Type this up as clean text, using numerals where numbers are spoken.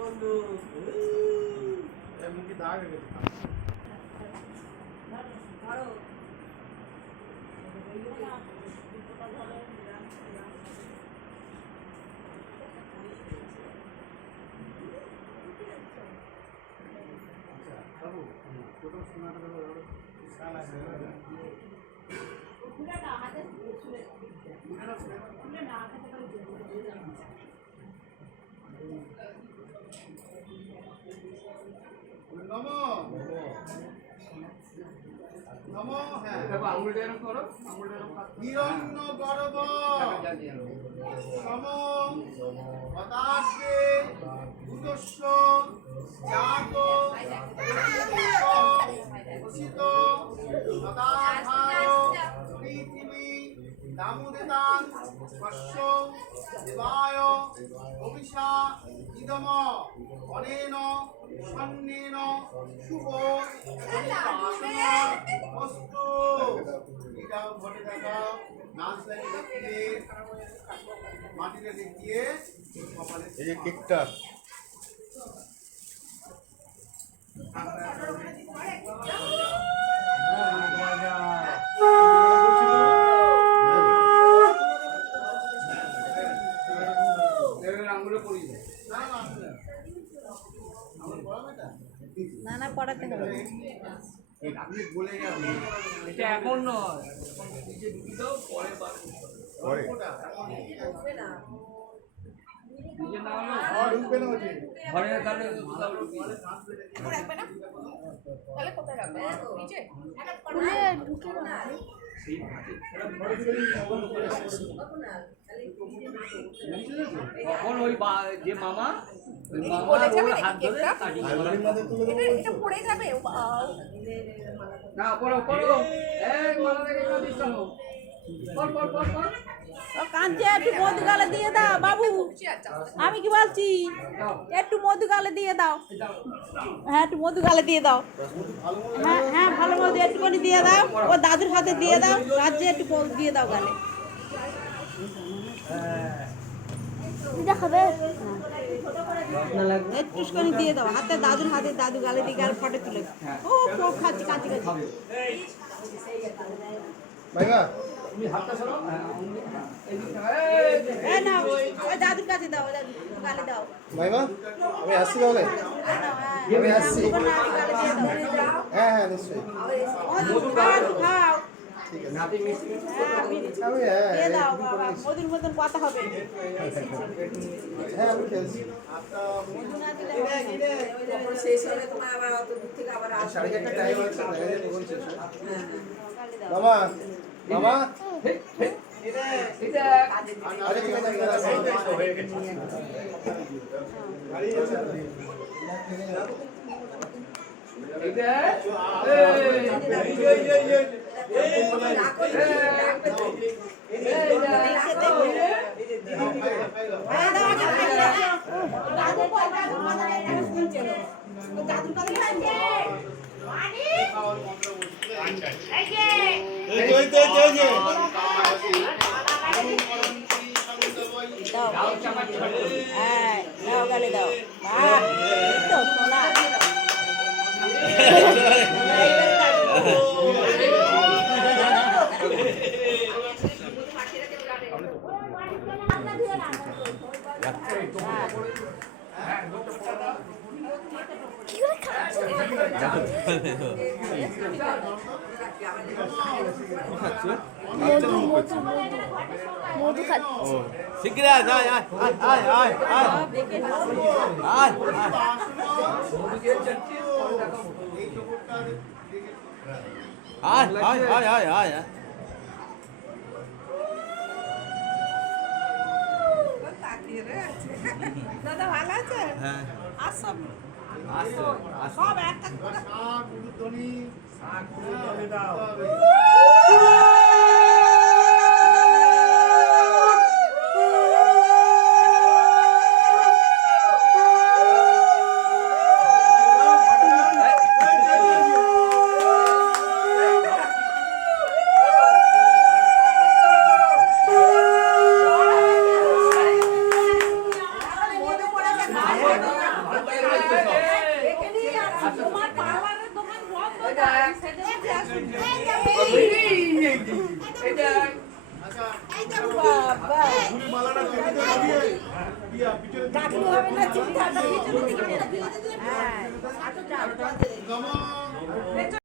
বন্ধু মুখে দাগ হয়ে গেছে। হিরণ্য গর্ভ সম পদার্থে ভূতস্য জাত অসিত সদাধার পৃথিবী দামোদেতাং স্পর্শ দেবায় অভিশা ইদম অনেন সন্নেন শুভ বস্তু এটা ঘটে থাকা নাচটাকে দেখিয়ে মাটিতে দেখিয়ে কপালে এই যে কেকটা না না পড়াতে হবে এটা এখন নয় পরে ঘরে তাহলে কোথায় রাখবে নিচে তখন ওই যে মামা হাত ধরে এটা পড়ে যাবে না পড়ো পড়ো এই মালা দেখে কাঁদিস কেন পড় পড় পড় পড় কাঁচে একটু মধু গালে দিয়ে দাও বাবু আমি কি বলছি একটু মধু গালে দিয়ে দাও হ্যাঁ একটু মধু গালে দিয়ে দাও হ্যাঁ হ্যাঁ ভালো মধু একটুখানি দিয়ে দাও ও দাদুর হাতে দিয়ে দাও রাজ্যে একটু দিয়ে দাও গালে খাবে একটুখানি দিয়ে দাও হাতে দাদুর হাতে দাদু গালে দিয়ে গালে ফটো তুলে ও খুব খাচ্ছি কাঁচি কাঁচি তুমি হাতটা সরো এই নাও ওই দাদুর কাছে দাও ওই দাদু গালে দাও মাইমা আমি আসছি তাহলে আমি আসছি হ্যাঁ হ্যাঁ নিশ্চয়ই খাও ঠিক আছে নাতি মিষ্টি আমি দিয়ে দাও বাবা মধুর মতন কথা হবে হ্যাঁ আমি খেলছি মধু না দিলে সাড়ে চারটা টাইম আছে দেখা যায় কখন শেষ হয় মামা মামা এটা আরে ঠিক আছে হয়ে গেছে এটা দাও গালে দাও তো সোনা মধু খাচ্ছি শিগগিরই আয় আয় আয় আয় আয় আয় আয় আয় আয় আয় আয় দাদা ভালো আছে হ্যাঁ আসো আসো সব একটা দাও এই যে বাবা মালাটা টেবিলে লাগিয়ে দিয়া পিছনে কাকলি হবে না চিন্তা নমঃ